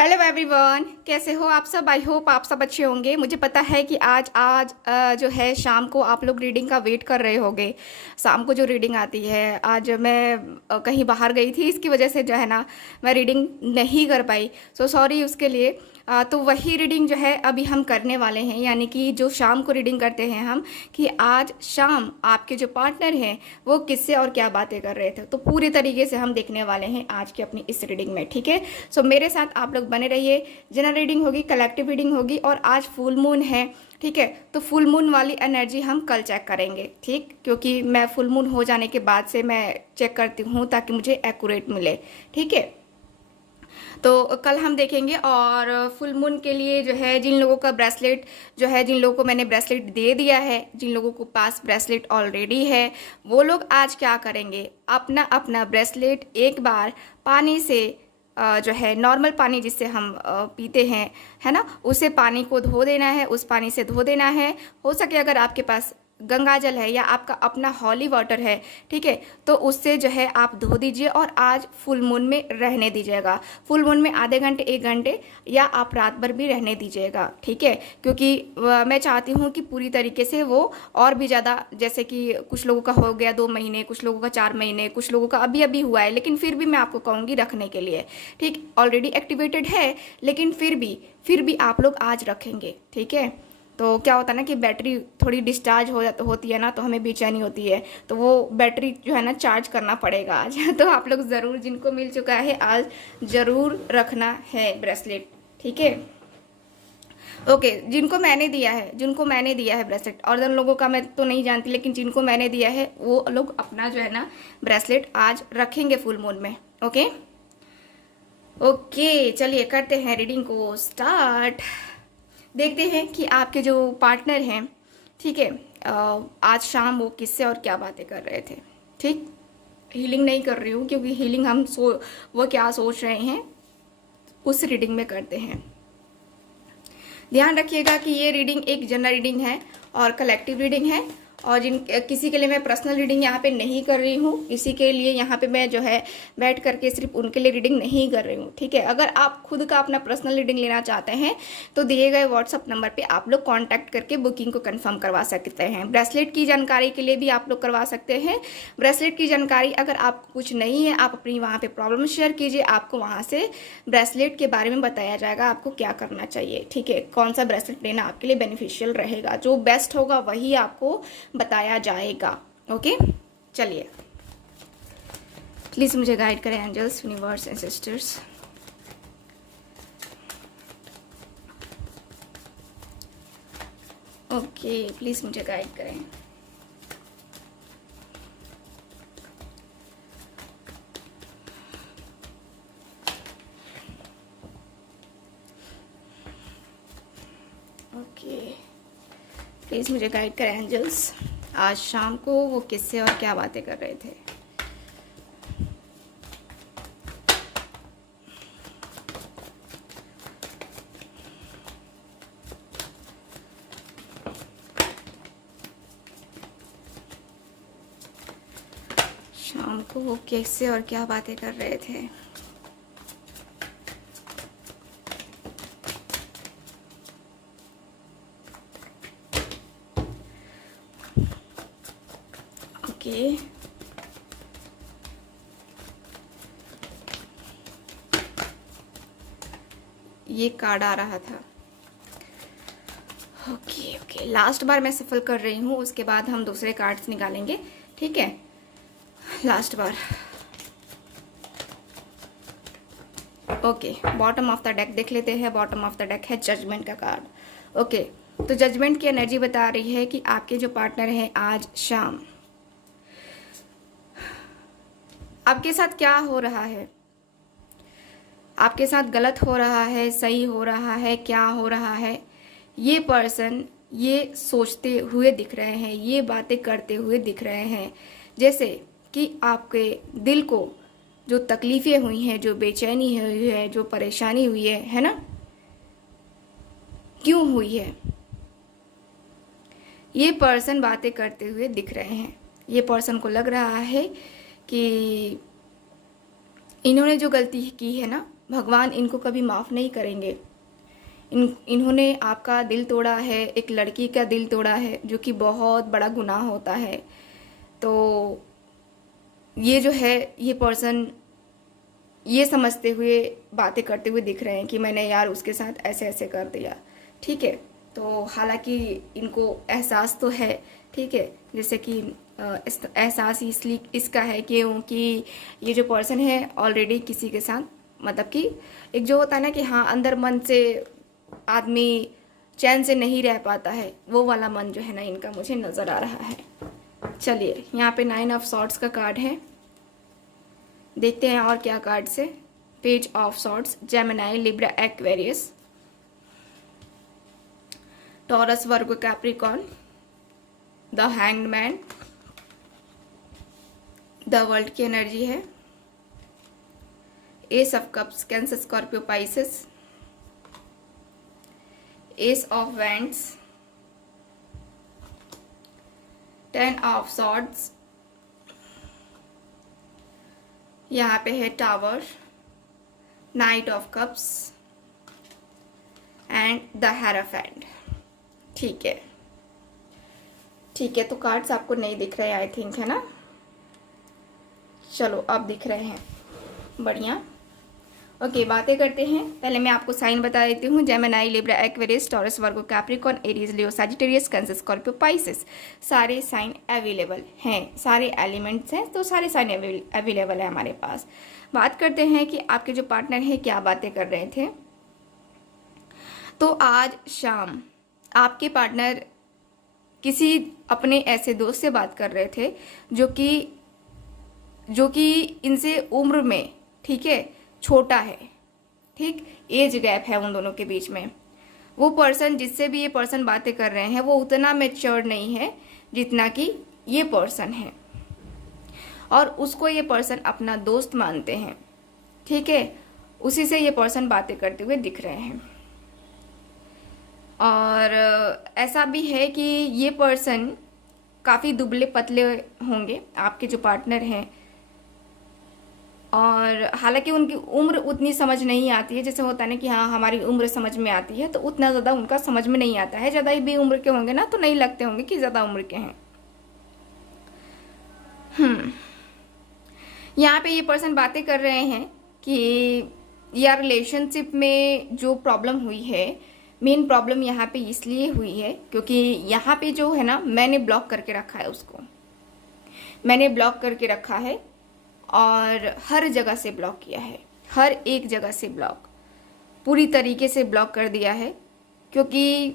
Hello everyone, कैसे हो आप सब। आई होप आप सब अच्छे होंगे। मुझे पता है कि आज आज जो है शाम को आप लोग रीडिंग का वेट कर रहे होंगे। शाम को जो रीडिंग आती है, आज मैं कहीं बाहर गई थी, इसकी वजह से जो है ना मैं रीडिंग नहीं कर पाई। सो सॉरी उसके लिए। तो वही रीडिंग जो है अभी हम करने वाले हैं, यानी कि जो शाम को रीडिंग करते हैं हम, कि आज शाम आपके जो पार्टनर हैं वो किससे और क्या बातें कर रहे थे। तो पूरे तरीके से हम देखने वाले हैं आज की अपनी इस रीडिंग में, ठीक है। सो मेरे साथ आप लोग बने रहिए। जनरल रीडिंग होगी, कलेक्टिव रीडिंग होगी, और आज फुल मून है, ठीक है। तो फुल मून वाली एनर्जी हम कल चेक करेंगे, ठीक, क्योंकि मैं फुल मून हो जाने के बाद से मैं चेक करती हूँ ताकि मुझे एक्यूरेट मिले, ठीक है। तो कल हम देखेंगे। और फुल मून के लिए जो है जिन लोगों का ब्रेसलेट जो है, जिन लोगों को मैंने ब्रेसलेट दे दिया है, जिन लोगों को पास ब्रेसलेट ऑलरेडी है, वो लोग आज क्या करेंगे, अपना अपना ब्रेसलेट एक बार पानी से जो है नॉर्मल पानी जिससे हम पीते हैं, है ना, उसे पानी को धो देना है, उस पानी से धो देना है। हो सके अगर आपके पास गंगा जल है या आपका अपना हॉली वाटर है, ठीक है, तो उससे जो है आप धो दीजिए और आज फुल मून में रहने दीजिएगा। फुल मून में आधे घंटे, 1 घंटे, या आप रात भर भी रहने दीजिएगा, ठीक है। क्योंकि मैं चाहती हूँ कि पूरी तरीके से वो और भी ज़्यादा, जैसे कि कुछ लोगों का हो गया 2 महीने, कुछ लोगों का 4 महीने, कुछ लोगों का अभी अभी हुआ है, लेकिन फिर भी मैं आपको कहूँगी रखने के लिए, ठीक। ऑलरेडी एक्टिवेटेड है, लेकिन फिर भी आप लोग आज रखेंगे, ठीक है। तो क्या होता है ना कि बैटरी थोड़ी डिस्चार्ज होती है ना, तो हमें बेचैनी होती है, तो वो बैटरी जो है ना चार्ज करना पड़ेगा आज। तो आप लोग ज़रूर, जिनको मिल चुका है आज ज़रूर रखना है ब्रेसलेट, ठीक है। ओके, जिनको मैंने दिया है ब्रेसलेट, और उन लोगों का मैं तो नहीं जानती, लेकिन जिनको मैंने दिया है वो लोग अपना जो है ना ब्रेसलेट आज रखेंगे फुल मून में। ओके ओके, चलिए करते हैं रीडिंग को स्टार्ट। देखते हैं कि आपके जो पार्टनर हैं, ठीक है, आज शाम वो किससे और क्या बातें कर रहे थे, ठीक। हीलिंग नहीं कर रही हूँ, क्योंकि हीलिंग हम वो क्या सोच रहे हैं उस रीडिंग में करते हैं। ध्यान रखिएगा कि ये रीडिंग एक जनरल रीडिंग है और कलेक्टिव रीडिंग है, और किसी के लिए मैं पर्सनल रीडिंग यहाँ पे नहीं कर रही हूँ। किसी के लिए यहाँ पे मैं जो है बैठ करके सिर्फ उनके लिए रीडिंग नहीं कर रही हूँ, ठीक है। अगर आप खुद का अपना पर्सनल रीडिंग लेना चाहते हैं तो दिए गए व्हाट्सअप नंबर पे आप लोग कांटेक्ट करके बुकिंग को कंफर्म करवा सकते हैं। ब्रेसलेट की जानकारी के लिए भी आप लोग करवा सकते हैं। ब्रेसलेट की जानकारी अगर आपको कुछ नहीं है, आप अपनी वहाँ पर प्रॉब्लम शेयर कीजिए, आपको वहाँ से ब्रेसलेट के बारे में बताया जाएगा आपको क्या करना चाहिए, ठीक है। कौन सा ब्रेसलेट लेना आपके लिए बेनिफिशियल रहेगा, जो बेस्ट होगा वही आपको बताया जाएगा। ओके, चलिए प्लीज मुझे गाइड करें angels, universe and sisters. Okay, please मुझे गाइड करें। ओके, प्लीज मुझे गाइड करें एंजल्स। आज शाम को वो किससे और क्या बातें कर रहे थे। शाम को वो किससे और क्या बातें कर रहे थे। ओके, ये कार्ड आ रहा था। ओके ओके, लास्ट बार मैं सफल कर रही हूँ, उसके बाद हम दूसरे कार्ड्स निकालेंगे, ठीक है। Last bar. Okay, bottom of the deck देख लेते हैं। बॉटम ऑफ द डेक है जजमेंट का कार्ड। ओके, तो जजमेंट की एनर्जी बता रही है कि आपके जो पार्टनर हैं आज शाम आपके साथ क्या हो रहा है, आपके साथ गलत हो रहा है, सही हो रहा है, क्या हो रहा है, ये पर्सन ये सोचते हुए दिख रहे हैं, ये बातें करते हुए दिख रहे हैं। जैसे कि आपके दिल को जो तकलीफ़ें हुई हैं, जो बेचैनी हुई है, जो परेशानी हुई है ना, क्यों हुई है, ये पर्सन बातें करते हुए दिख रहे हैं। ये पर्सन को लग रहा है कि इन्होंने जो गलती की है ना, भगवान इनको कभी माफ़ नहीं करेंगे। इन्होंने आपका दिल तोड़ा है, एक लड़की का दिल तोड़ा है, जो कि बहुत बड़ा गुनाह होता है। तो ये जो है, ये पर्सन ये समझते हुए बातें करते हुए दिख रहे हैं कि मैंने यार उसके साथ ऐसे ऐसे कर दिया, ठीक है। तो हालांकि इनको एहसास तो है, ठीक है, जैसे कि एहसास इसलिए इसका है क्योंकि ये जो पर्सन है ऑलरेडी किसी के साथ, मतलब कि एक जो होता है ना कि हाँ, अंदर मन से आदमी चैन से नहीं रह पाता है, वो वाला मन जो है ना इनका मुझे नज़र आ रहा है। चलिए, यहाँ पे 9 ऑफ सॉर्ड्स का कार्ड है, देखते हैं और क्या कार्ड से। Page of swords, Gemini, Libra, Aquarius, taurus, Virgo, Capricorn, the hanged man, the world की एनर्जी है, S of cups, cancer, Scorpio, Pisces, S of wands, 10 of swords, यहाँ पे है tower, night of cups and the hierophant. ठीक है, ठीक है, तो कार्ड्स आपको नहीं दिख रहे आई थिंक, है ना। चलो अब दिख रहे हैं, बढ़िया। ओके, बातें करते हैं। पहले मैं आपको साइन बता देती हूँ। जेमिनी, लिब्रा, एक्वेरियस, टॉरस, वर्गो, कैप्रिकॉर्न, एरीज, लियो, सजिटेरियस, कैंसर, स्कॉर्पियो, पाइसेस, सारे साइन अवेलेबल हैं, सारे एलिमेंट्स हैं, तो सारे साइन अवेलेबल है हमारे पास। बात करते हैं कि आपके जो पार्टनर हैं क्या बातें कर रहे थे। तो आज शाम आपके पार्टनर किसी अपने ऐसे दोस्त से बात कर रहे थे जो कि इनसे उम्र में, ठीक है, छोटा है, ठीक, एज गैप है उन दोनों के बीच में। वो पर्सन जिससे भी ये पर्सन बातें कर रहे हैं वो उतना मैच्योर नहीं है जितना कि ये पर्सन है, और उसको ये पर्सन अपना दोस्त मानते हैं, ठीक है। उसी से ये पर्सन बातें करते हुए दिख रहे हैं। और ऐसा भी है कि ये पर्सन काफ़ी दुबले पतले होंगे, आपके जो पार्टनर हैं, और हालांकि उनकी उम्र उतनी समझ नहीं आती है, जैसे होता है ना कि हाँ हमारी उम्र समझ में आती है, तो उतना ज़्यादा उनका समझ में नहीं आता है। ज़्यादा ही भी उम्र के होंगे ना तो नहीं लगते होंगे कि ज़्यादा उम्र के हैं। यहाँ पे ये पर्सन बातें कर रहे हैं कि यार रिलेशनशिप में जो प्रॉब्लम हुई है, मेन प्रॉब्लम यहाँ पे इसलिए हुई है क्योंकि यहाँ पे जो है ना, मैंने ब्लॉक करके रखा है उसको, मैंने ब्लॉक करके रखा है और हर जगह से ब्लॉक किया है, हर एक जगह से ब्लॉक, पूरी तरीके से ब्लॉक कर दिया है, क्योंकि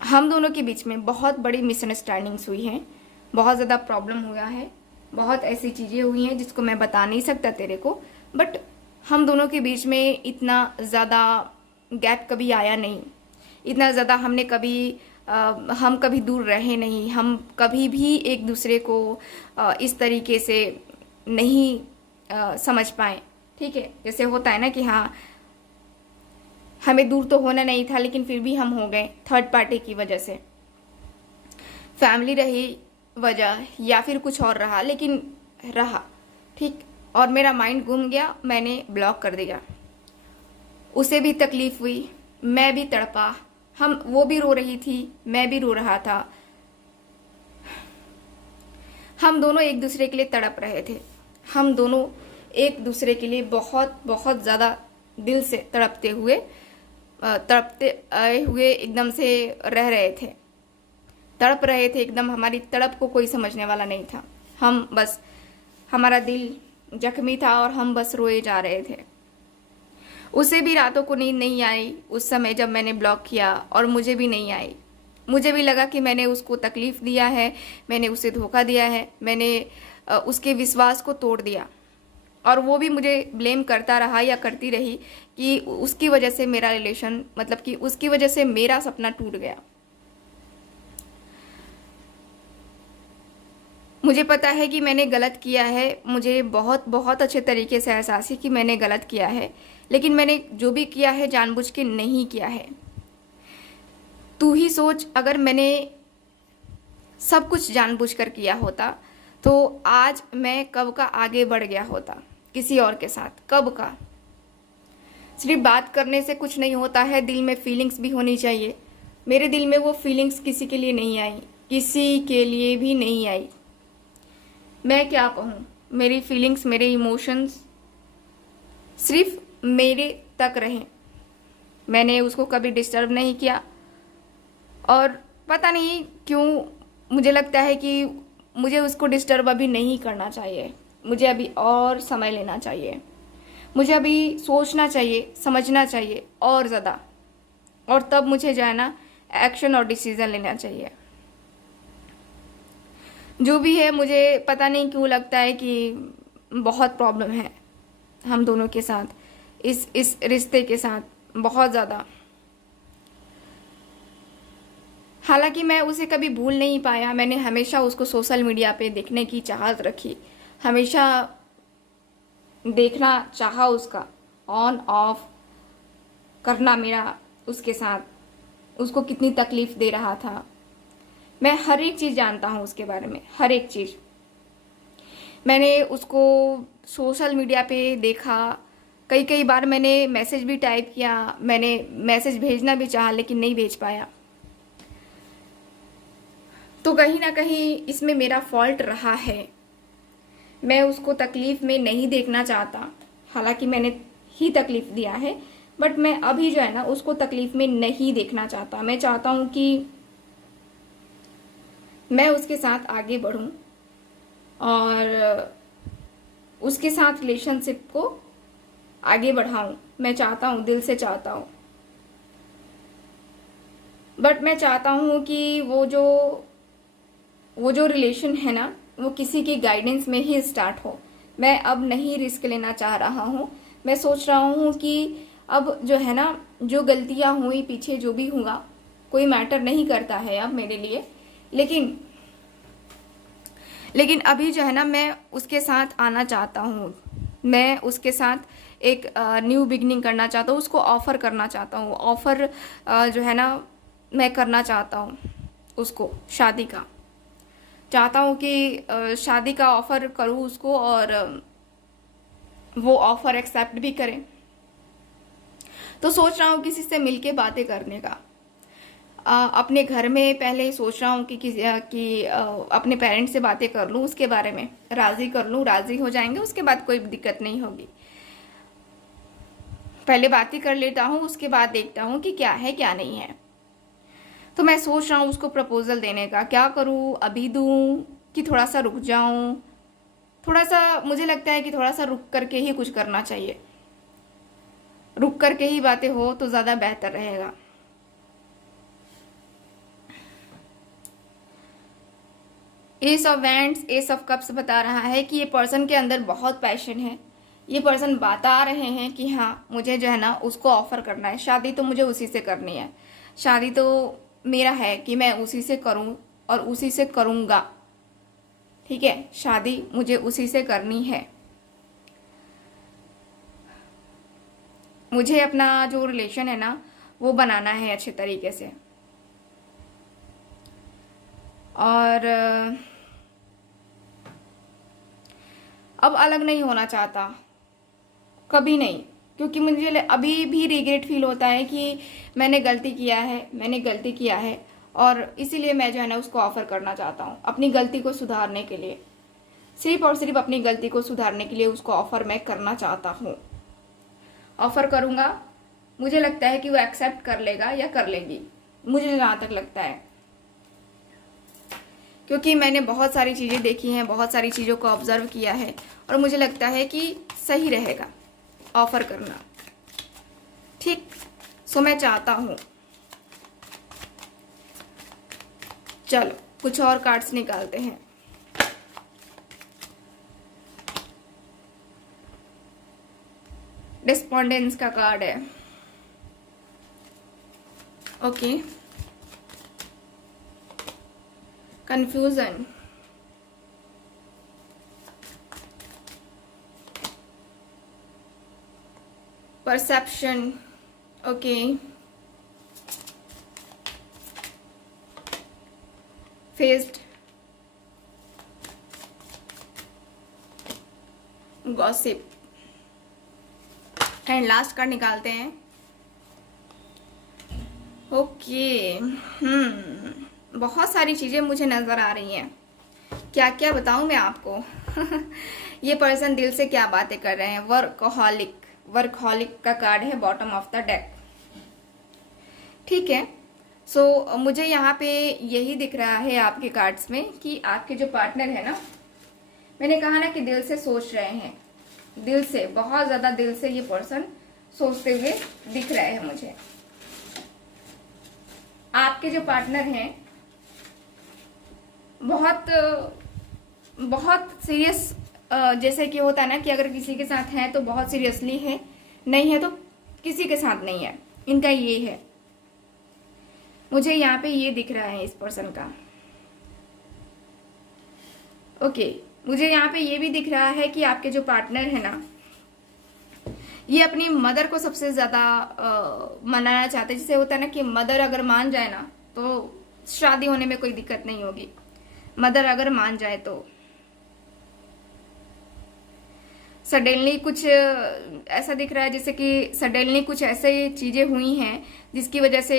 हम दोनों के बीच में बहुत बड़ी मिसअंडरस्टैंडिंग्स हुई हैं, बहुत ज़्यादा प्रॉब्लम हुआ है, बहुत ऐसी चीज़ें हुई हैं जिसको मैं बता नहीं सकता तेरे को, बट हम दोनों के बीच में इतना ज़्यादा गैप कभी आया नहीं, इतना ज़्यादा हमने कभी हम कभी दूर रहे नहीं, हम कभी भी एक दूसरे को इस तरीके से नहीं समझ पाए, ठीक है। जैसे होता है ना कि हाँ हमें दूर तो होना नहीं था लेकिन फिर भी हम हो गए, थर्ड पार्टी की वजह से, फैमिली रही वजह या फिर कुछ और रहा, लेकिन रहा, ठीक, और मेरा माइंड घूम गया, मैंने ब्लॉक कर दिया। उसे भी तकलीफ हुई, मैं भी तड़पा, वो भी रो रही थी, मैं भी रो रहा था, हम दोनों एक दूसरे के लिए तड़प रहे थे, हम दोनों एक दूसरे के लिए बहुत बहुत ज़्यादा दिल से तड़पते हुए एकदम से रह रहे थे, तड़प रहे थे एकदम। हमारी तड़प को कोई समझने वाला नहीं था, हम बस, हमारा दिल जख्मी था और हम बस रोए जा रहे थे। उसे भी रातों को नींद नहीं आई उस समय जब मैंने ब्लॉक किया, और मुझे भी नहीं आई। मुझे भी लगा कि मैंने उसको तकलीफ़ दिया है, मैंने उसे धोखा दिया है, मैंने उसके विश्वास को तोड़ दिया, और वो भी मुझे ब्लेम करता रहा या करती रही कि उसकी वजह से मेरा रिलेशन, मतलब कि उसकी वजह से मेरा सपना टूट गया। मुझे पता है कि मैंने गलत किया है, मुझे बहुत बहुत अच्छे तरीके से एहसास है कि मैंने गलत किया है, लेकिन मैंने जो भी किया है जानबूझ के नहीं किया है। तू ही सोच, अगर मैंने सब कुछ जानबूझ कर किया होता तो आज मैं कब का आगे बढ़ गया होता, किसी और के साथ, कब का? सिर्फ बात करने से कुछ नहीं होता है, दिल में फीलिंग्स भी होनी चाहिए। मेरे दिल में वो फीलिंग्स किसी के लिए नहीं आई, किसी के लिए भी नहीं आई। मैं क्या कहूँ, मेरी फीलिंग्स, मेरे इमोशंस सिर्फ मेरे तक रहे। मैंने उसको कभी डिस्टर्ब नहीं किया, और पता नहीं क्यों मुझे लगता है कि मुझे उसको डिस्टर्ब अभी नहीं करना चाहिए। मुझे अभी और समय लेना चाहिए, मुझे अभी सोचना चाहिए, समझना चाहिए और ज़्यादा, और तब मुझे जो है ना एक्शन और डिसीज़न लेना चाहिए। जो भी है, मुझे पता नहीं क्यों लगता है कि बहुत प्रॉब्लम है हम दोनों के साथ, इस रिश्ते के साथ, बहुत ज़्यादा। हालांकि मैं उसे कभी भूल नहीं पाया, मैंने हमेशा उसको सोशल मीडिया पे देखने की चाहत रखी, हमेशा देखना चाहा उसका, ऑन ऑफ करना मेरा उसके साथ, उसको कितनी तकलीफ़ दे रहा था। मैं हर एक चीज़ जानता हूँ उसके बारे में, हर एक चीज़। मैंने उसको सोशल मीडिया पे देखा, कई कई बार मैंने मैसेज भी टाइप किया, मैंने मैसेज भेजना भी चाहा लेकिन नहीं भेज पाया। तो कहीं ना कहीं इसमें मेरा फॉल्ट रहा है। मैं उसको तकलीफ़ में नहीं देखना चाहता, हालांकि मैंने ही तकलीफ़ दिया है, बट मैं अभी जो है ना उसको तकलीफ़ में नहीं देखना चाहता। मैं चाहता हूँ कि मैं उसके साथ आगे बढ़ूँ और उसके साथ रिलेशनशिप को आगे बढ़ाऊँ। मैं चाहता हूँ, दिल से चाहता हूँ, बट मैं चाहता हूँ कि वो जो रिलेशन है ना, वो किसी की गाइडेंस में ही स्टार्ट हो। मैं अब नहीं रिस्क लेना चाह रहा हूँ। मैं सोच रहा हूँ कि अब जो है ना, जो गलतियाँ हुई पीछे, जो भी हुआ कोई मैटर नहीं करता है अब मेरे लिए, लेकिन अभी जो है ना मैं उसके साथ आना चाहता हूँ। मैं उसके साथ एक न्यू बिगनिंग करना चाहता हूँ, उसको ऑफ़र करना चाहता हूँ। ऑफ़र जो है ना मैं करना चाहता हूँ उसको, शादी का चाहता हूँ कि शादी का ऑफ़र करूँ उसको, और वो ऑफ़र एक्सेप्ट भी करें। तो सोच रहा हूँ किसी से मिलके बातें करने का। अपने घर में पहले सोच रहा हूँ कि अपने पेरेंट्स से बातें कर लूँ, उसके बारे में राज़ी कर लूँ, राज़ी हो जाएंगे उसके बाद कोई दिक्कत नहीं होगी। पहले बातें कर लेता हूँ, उसके बाद देखता हूँ कि क्या है क्या नहीं है। तो मैं सोच रहा हूँ उसको प्रपोज़ल देने का, क्या करूँ, अभी दूँ कि थोड़ा सा रुक जाऊँ। थोड़ा सा मुझे लगता है कि थोड़ा सा रुक करके ही कुछ करना चाहिए, रुक करके ही बातें हो तो ज़्यादा बेहतर रहेगा। S of wands, S of cups बता रहा है कि ये पर्सन के अंदर बहुत पैशन है। ये पर्सन बता रहे हैं कि हाँ, मुझे जो है ना उसको ऑफ़र करना है, शादी तो मुझे उसी से करनी है, शादी तो मेरा है कि मैं उसी से करूँ और उसी से करूँगा। ठीक है, शादी मुझे उसी से करनी है। मुझे अपना जो रिलेशन है ना वो बनाना है अच्छे तरीके से, और अब अलग नहीं होना चाहता, कभी नहीं। क्योंकि मुझे अभी भी रिग्रेट फील होता है कि मैंने गलती किया है, मैंने गलती किया है, और इसीलिए मैं जो है ना उसको ऑफ़र करना चाहता हूँ अपनी गलती को सुधारने के लिए। सिर्फ और सिर्फ अपनी गलती को सुधारने के लिए उसको ऑफ़र मैं करना चाहता हूँ। ऑफ़र करूँगा, मुझे लगता है कि वो एक्सेप्ट कर लेगा या कर लेगी, मुझे जहाँ तक लगता है, क्योंकि मैंने बहुत सारी चीज़ें देखी हैं, बहुत सारी चीज़ों को ऑब्ज़र्व किया है, और मुझे लगता है कि सही रहेगा ऑफ़र करना। ठीक, सो मैं चाहता हूँ। चलो कुछ और कार्ड्स निकालते हैं। डिस्पोंडेंस का कार्ड है। Okay, confusion, perception, okay, faced, gossip, and last card निकालते हैं। ओके, बहुत सारी चीज़ें मुझे नज़र आ रही हैं, क्या क्या बताऊं मैं आपको। ये पर्सन दिल से क्या बातें कर रहे हैं। वर्कहॉलिक, वर्कहॉलिक का कार्ड है बॉटम ऑफ द डेक। ठीक है, सो मुझे यहाँ पे यही दिख रहा है आपके कार्ड्स में कि आपके जो पार्टनर है ना, मैंने कहा ना कि दिल से सोच रहे हैं, दिल से, बहुत ज़्यादा दिल से ये पर्सन सोचते हुए दिख रहे हैं मुझे। आपके जो पार्टनर हैं बहुत बहुत सीरियस, जैसे कि होता है ना कि अगर किसी के साथ है तो बहुत सीरियसली है, नहीं है तो किसी के साथ नहीं है, इनका ये है। मुझे यहाँ पे ये दिख रहा है इस पर्सन का। ओके, मुझे यहाँ पे ये भी दिख रहा है कि आपके जो पार्टनर है ना, ये अपनी मदर को सबसे ज्यादा मनाना चाहते हैं। जैसे होता है ना कि मदर अगर मान जाए ना तो शादी होने में कोई दिक्कत नहीं होगी, मदर अगर मान जाए तो। सडनली कुछ ऐसा दिख रहा है जैसे कि सडनली कुछ ऐसे चीजें हुई हैं जिसकी वजह से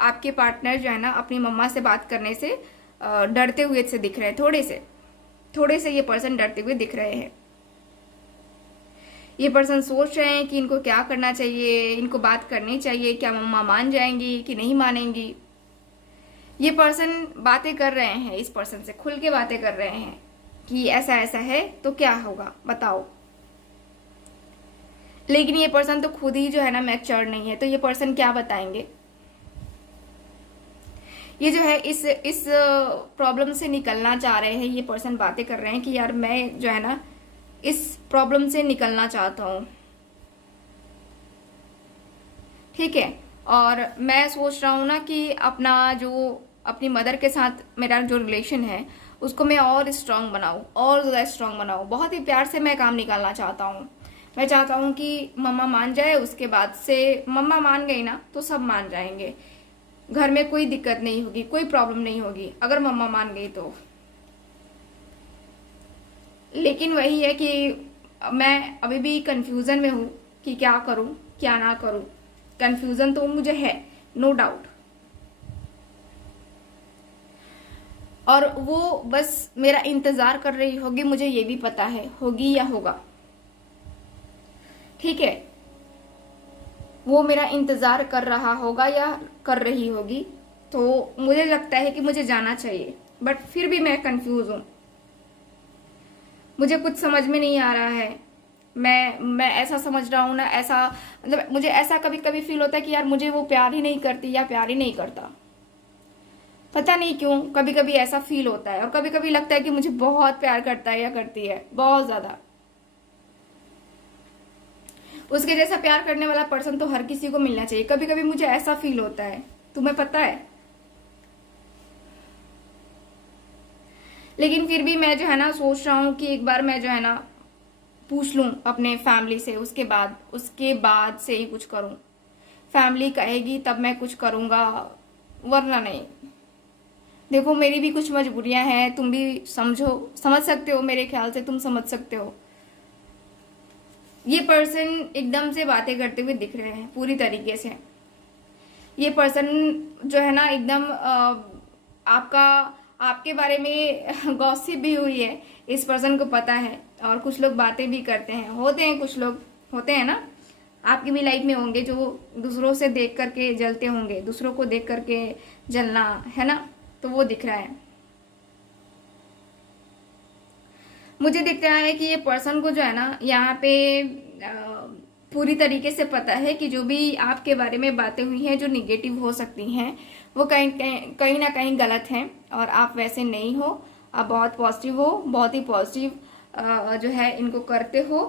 आपके पार्टनर जो है ना अपनी मम्मा से बात करने से डरते हुए से दिख रहे हैं। थोड़े से ये पर्सन डरते हुए दिख रहे हैं। ये पर्सन सोच रहे हैं कि इनको क्या करना चाहिए, इनको बात करनी चाहिए, क्या मम्मा मान जाएंगी कि नहीं मानेंगी। ये पर्सन बातें कर रहे हैं, इस पर्सन से खुल के बातें कर रहे हैं कि ऐसा ऐसा है तो क्या होगा बताओ। लेकिन ये पर्सन तो खुद ही जो है ना मैच्योर नहीं है, तो ये पर्सन क्या बताएंगे। ये जो है इस प्रॉब्लम से निकलना चाह रहे हैं। ये पर्सन बातें कर रहे हैं कि यार मैं जो है ना इस प्रॉब्लम से निकलना चाहता हूं। ठीक है, और मैं सोच रहा हूं ना कि अपनी मदर के साथ मेरा जो रिलेशन है उसको मैं और स्ट्रांग बनाऊं, और ज़्यादा स्ट्रांग बनाऊं। बहुत ही प्यार से मैं काम निकालना चाहता हूँ। मैं चाहता हूँ कि मम्मा मान जाए, उसके बाद से मम्मा मान गई ना तो सब मान जाएंगे, घर में कोई दिक्कत नहीं होगी, कोई प्रॉब्लम नहीं होगी अगर मम्मा मान गई तो। लेकिन वही है कि मैं अभी भी कंफ्यूजन में हूँ कि क्या करूँ क्या ना करूँ। कंफ्यूजन तो मुझे है, नो डाउट। और वो बस मेरा इंतजार कर रही होगी, मुझे ये भी पता है, होगी या होगा। ठीक है, वो मेरा इंतजार कर रहा होगा या कर रही होगी। तो मुझे लगता है कि मुझे जाना चाहिए, बट फिर भी मैं कंफ्यूज हूं। मुझे कुछ समझ में नहीं आ रहा है। मैं ऐसा समझ रहा हूं ना, ऐसा मतलब मुझे ऐसा कभी कभी फील होता है कि यार मुझे वो प्यार ही नहीं करती या प्यार ही नहीं करता। पता नहीं क्यों कभी कभी ऐसा फील होता है, और कभी कभी लगता है कि मुझे बहुत प्यार करता है या करती है, बहुत ज्यादा। उसके जैसा प्यार करने वाला पर्सन तो हर किसी को मिलना चाहिए। कभी कभी मुझे ऐसा फील होता है, तुम्हें पता है। लेकिन फिर भी मैं जो है ना सोच रहा हूँ कि एक बार मैं जो है ना पूछ लूँ अपने फैमिली से, उसके बाद से ही कुछ करूँ। फैमिली कहेगी तब मैं कुछ करूँगा, वरना नहीं। देखो मेरी भी कुछ मजबूरियां हैं, तुम भी समझ सकते हो, मेरे ख्याल से तुम समझ सकते हो। ये पर्सन एकदम से बातें करते हुए दिख रहे हैं पूरी तरीके से। ये पर्सन जो है ना एकदम आपके बारे में गॉसिप भी हुई है, इस पर्सन को पता है। और कुछ लोग बातें भी करते हैं, होते हैं कुछ लोग होते हैं ना, आपकी भी लाइफ में होंगे जो दूसरों से देख करके जलते होंगे, दूसरों को देख करके जलना है ना, तो वो दिख रहा है। मुझे दिख रहा है कि ये पर्सन को जो है ना यहाँ पे पूरी तरीके से पता है कि जो भी आपके बारे में बातें हुई हैं जो निगेटिव हो सकती हैं वो कहीं ना कहीं गलत हैं, और आप वैसे नहीं हो। आप बहुत पॉजिटिव हो, बहुत ही पॉजिटिव जो है इनको करते हो।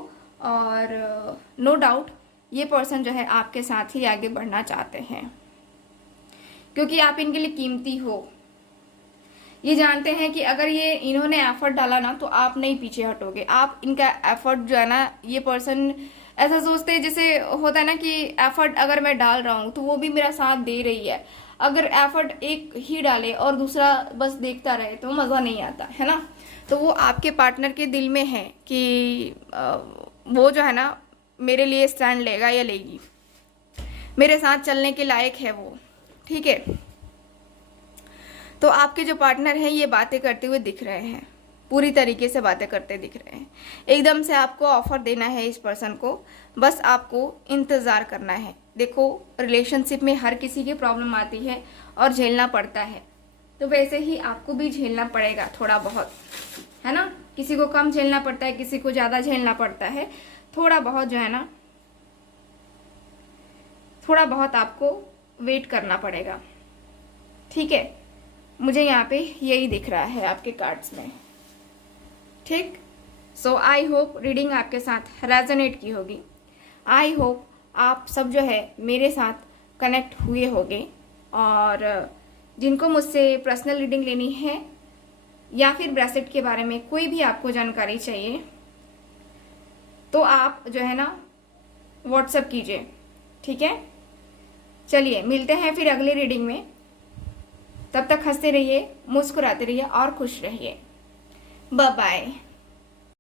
और नो डाउट ये पर्सन जो है आपके साथ ही आगे बढ़ना चाहते हैं, क्योंकि आप इनके लिए कीमती हो। ये जानते हैं कि अगर ये इन्होंने एफर्ट डाला ना तो आप नहीं पीछे हटोगे। आप इनका एफर्ट जो है ना, ये पर्सन ऐसा सोचते हैं जैसे होता है ना कि एफर्ट अगर मैं डाल रहा हूँ तो वो भी मेरा साथ दे रही है। अगर एफर्ट एक ही डाले और दूसरा बस देखता रहे तो मज़ा नहीं आता है ना। तो वो आपके पार्टनर के दिल में है कि वो जो है ना मेरे लिए स्टैंड लेगा या लेगी, मेरे साथ चलने के लायक है वो, ठीक है। तो आपके जो पार्टनर हैं ये बातें करते हुए दिख रहे हैं, पूरी तरीके से बातें करते दिख रहे हैं। एकदम से आपको ऑफर देना है इस पर्सन को, बस आपको इंतज़ार करना है। देखो, रिलेशनशिप में हर किसी की प्रॉब्लम आती है और झेलना पड़ता है, तो वैसे ही आपको भी झेलना पड़ेगा थोड़ा बहुत, है ना। किसी को कम झेलना पड़ता है, किसी को ज़्यादा झेलना पड़ता है। थोड़ा बहुत जो है ना, थोड़ा बहुत आपको वेट करना पड़ेगा, ठीक है। मुझे यहाँ पे यही दिख रहा है आपके कार्ड्स में, ठीक। सो आई होप रीडिंग आपके साथ रेजोनेट की होगी। आई होप आप सब जो है मेरे साथ कनेक्ट हुए होंगे, और जिनको मुझसे पर्सनल रीडिंग लेनी है या फिर ब्रेसलेट के बारे में कोई भी आपको जानकारी चाहिए, तो आप जो है ना व्हाट्सएप कीजिए, ठीक है। चलिए मिलते हैं फिर अगली रीडिंग में। तब तक हंसते रहिए, मुस्कुराते रहिए और खुश रहिए। Bye bye.